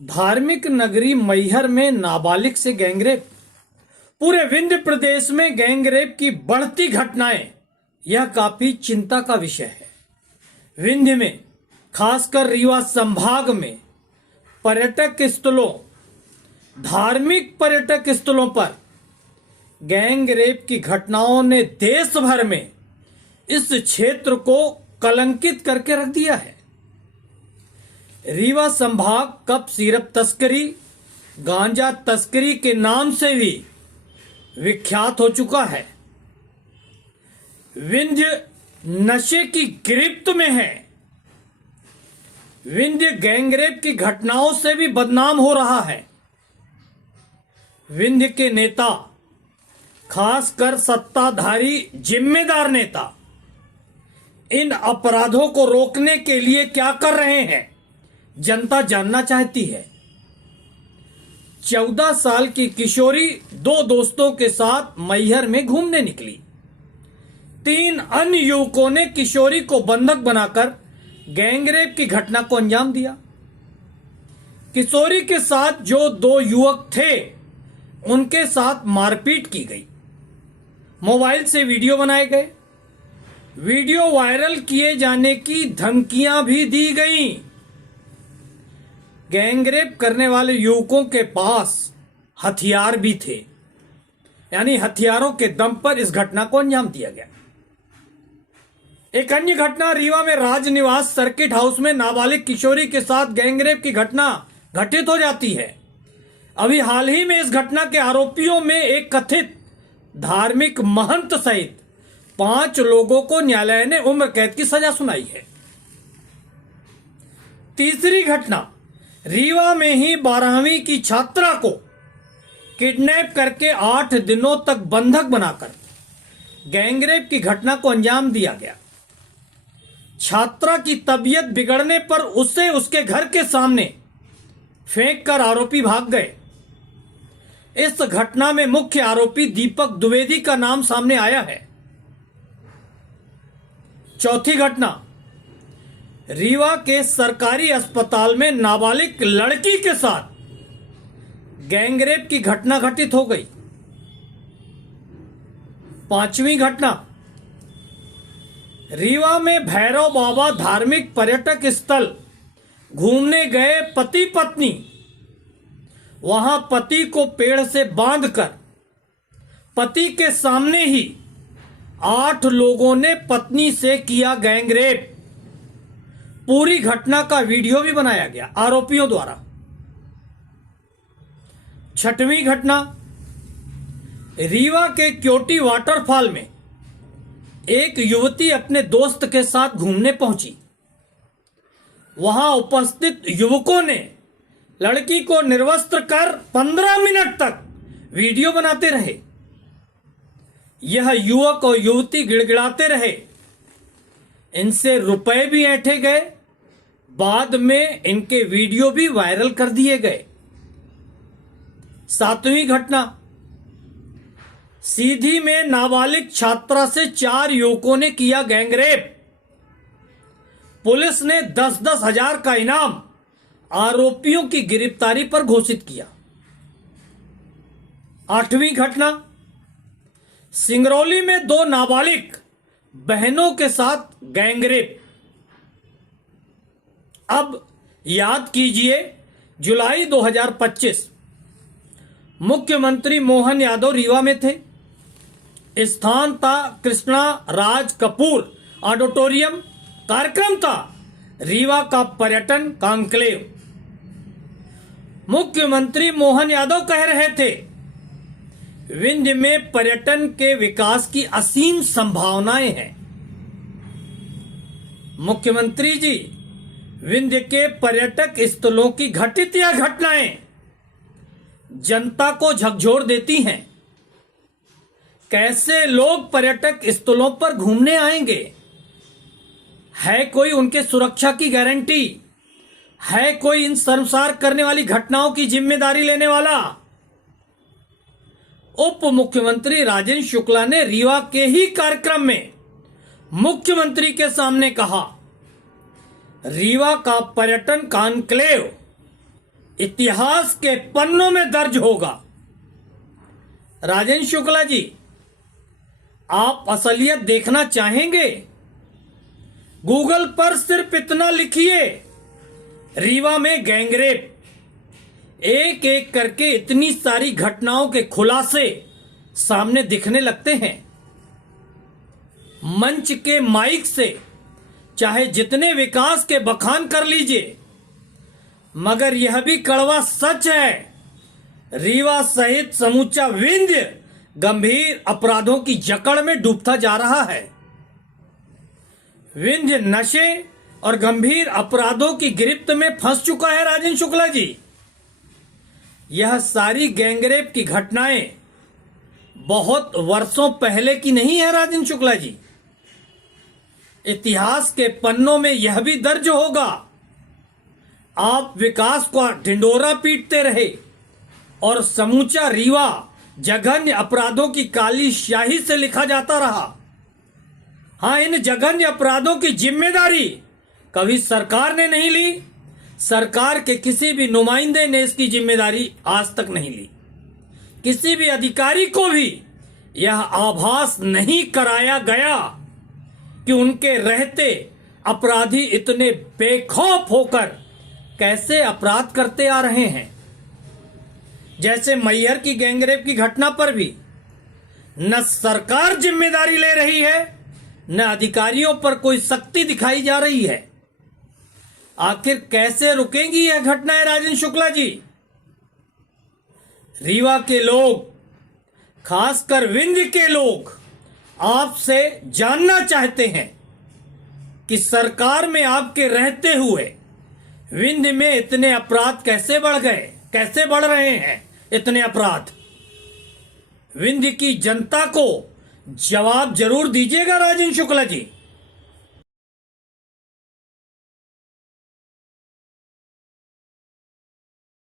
धार्मिक नगरी मैहर में नाबालिग से गैंगरेप। पूरे विंध्य प्रदेश में गैंगरेप की बढ़ती घटनाएं यह काफी चिंता का विषय है। विंध्य में खासकर रीवा संभाग में पर्यटक स्थलों, धार्मिक पर्यटक स्थलों पर गैंगरेप की घटनाओं ने देश भर में इस क्षेत्र को कलंकित करके रख दिया है। रीवा संभाग कप सिरप तस्करी, गांजा तस्करी के नाम से भी विख्यात हो चुका है। विंध्य नशे की गिरफ्त में है। विंध्य गैंगरेप की घटनाओं से भी बदनाम हो रहा है। विंध्य के नेता, खासकर सत्ताधारी जिम्मेदार नेता, इन अपराधों को रोकने के लिए क्या कर रहे हैं, जनता जानना चाहती है। 14 साल की किशोरी 2 दोस्तों के साथ मैहर में घूमने निकली। 3 अन्य युवकों ने किशोरी को बंधक बनाकर गैंगरेप की घटना को अंजाम दिया। किशोरी के साथ जो 2 युवक थे, उनके साथ मारपीट की गई। मोबाइल से वीडियो बनाए गए। वीडियो वायरल किए जाने की धमकियां भी दी गईं। गैंगरेप करने वाले युवकों के पास हथियार भी थे, यानी हथियारों के दम पर इस घटना को अंजाम दिया गया। एक अन्य घटना रीवा में राजनिवास सर्किट हाउस में नाबालिग किशोरी के साथ गैंगरेप की घटना घटित हो जाती है। अभी हाल ही में इस घटना के आरोपियों में एक कथित धार्मिक महंत सहित 5 लोगों को न्यायालय ने उम्र कैद की सजा सुनाई है। तीसरी घटना रीवा में ही 12वीं की छात्रा को किडनैप करके 8 दिनों तक बंधक बनाकर गैंगरेप की घटना को अंजाम दिया गया। छात्रा की तबीयत बिगड़ने पर उसे उसके घर के सामने फेंककर आरोपी भाग गए। इस घटना में मुख्य आरोपी दीपक द्विवेदी का नाम सामने आया है। चौथी घटना रीवा के सरकारी अस्पताल में नाबालिग लड़की के साथ गैंगरेप की घटना घटित हो गई। 5वीं घटना रीवा में भैरव बाबा धार्मिक पर्यटक स्थल घूमने गए पति पत्नी, वहां पति को पेड़ से बांधकर पति के सामने ही 8 लोगों ने पत्नी से किया गैंगरेप। पूरी घटना का वीडियो भी बनाया गया आरोपियों द्वारा। 6वीं घटना रीवा के क्योटी वाटरफॉल में एक युवती अपने दोस्त के साथ घूमने पहुंची। वहां उपस्थित युवकों ने लड़की को निर्वस्त्र कर 15 मिनट तक वीडियो बनाते रहे। यह युवक और युवती गिड़गिड़ाते रहे। इनसे रुपए भी ऐंठे गए। बाद में इनके वीडियो भी वायरल कर दिए गए। 7वीं घटना सीधी में नाबालिग छात्रा से 4 युवकों ने किया गैंगरेप। पुलिस ने 10-10 हजार का इनाम आरोपियों की गिरफ्तारी पर घोषित किया। 8वीं घटना सिंगरौली में 2 नाबालिग बहनों के साथ गैंगरेप। अब याद कीजिए, जुलाई 2025 मुख्यमंत्री मोहन यादव रीवा में थे। स्थान था कृष्णा राज कपूर ऑडिटोरियम। कार्यक्रम था रीवा का पर्यटन कॉन्क्लेव। मुख्यमंत्री मोहन यादव कह रहे थे, विंध्य में पर्यटन के विकास की असीम संभावनाएं हैं। मुख्यमंत्री जी, विंध्य के पर्यटक स्थलों की घटित यह घटनाएं जनता को झकझोर देती हैं। कैसे लोग पर्यटक स्थलों पर घूमने आएंगे? है कोई उनके सुरक्षा की गारंटी? है कोई इन शर्मसार करने वाली घटनाओं की जिम्मेदारी लेने वाला? उप मुख्यमंत्री राजेंद्र शुक्ला ने रीवा के ही कार्यक्रम में मुख्यमंत्री के सामने कहा, रीवा का पर्यटन कॉन्क्लेव इतिहास के पन्नों में दर्ज होगा। राजेंद्र शुक्ला जी, आप असलियत देखना चाहेंगे? गूगल पर सिर्फ इतना लिखिए, रीवा में गैंगरेप। एक एक करके इतनी सारी घटनाओं के खुलासे सामने दिखने लगते हैं। मंच के माइक से चाहे जितने विकास के बखान कर लीजिए, मगर यह भी कड़वा सच है, रीवा सहित समूचा विंध्य गंभीर अपराधों की जकड़ में डूबता जा रहा है। विंध्य नशे और गंभीर अपराधों की गिरफ्त में फंस चुका है। राजेंद्र शुक्ला जी, यह सारी गैंगरेप की घटनाएं बहुत वर्षों पहले की नहीं है। राजेंद्र शुक्ला जी, इतिहास के पन्नों में यह भी दर्ज होगा, आप विकास को ढिंडोरा पीटते रहे और समूचा रीवा जघन्य अपराधों की काली स्याही से लिखा जाता रहा। हाँ, इन जघन्य अपराधों की जिम्मेदारी कभी सरकार ने नहीं ली, सरकार के किसी भी नुमाइंदे ने इसकी जिम्मेदारी आज तक नहीं ली। किसी भी अधिकारी को भी यह आभास नहीं कराया गया कि उनके रहते अपराधी इतने बेखौफ होकर कैसे अपराध करते आ रहे हैं। जैसे मैहर की गैंगरेप की घटना पर भी न सरकार जिम्मेदारी ले रही है, न अधिकारियों पर कोई सख्ती दिखाई जा रही है। आखिर कैसे रुकेंगी यह घटनाएं? राजेंद्र शुक्ला जी, रीवा के लोग, खासकर विंध्य के लोग आपसे जानना चाहते हैं कि सरकार में आपके रहते हुए विंध्य में इतने अपराध कैसे बढ़ गए, कैसे बढ़ रहे हैं इतने अपराध। विंध्य की जनता को जवाब जरूर दीजिएगा राजेंद्र शुक्ला जी।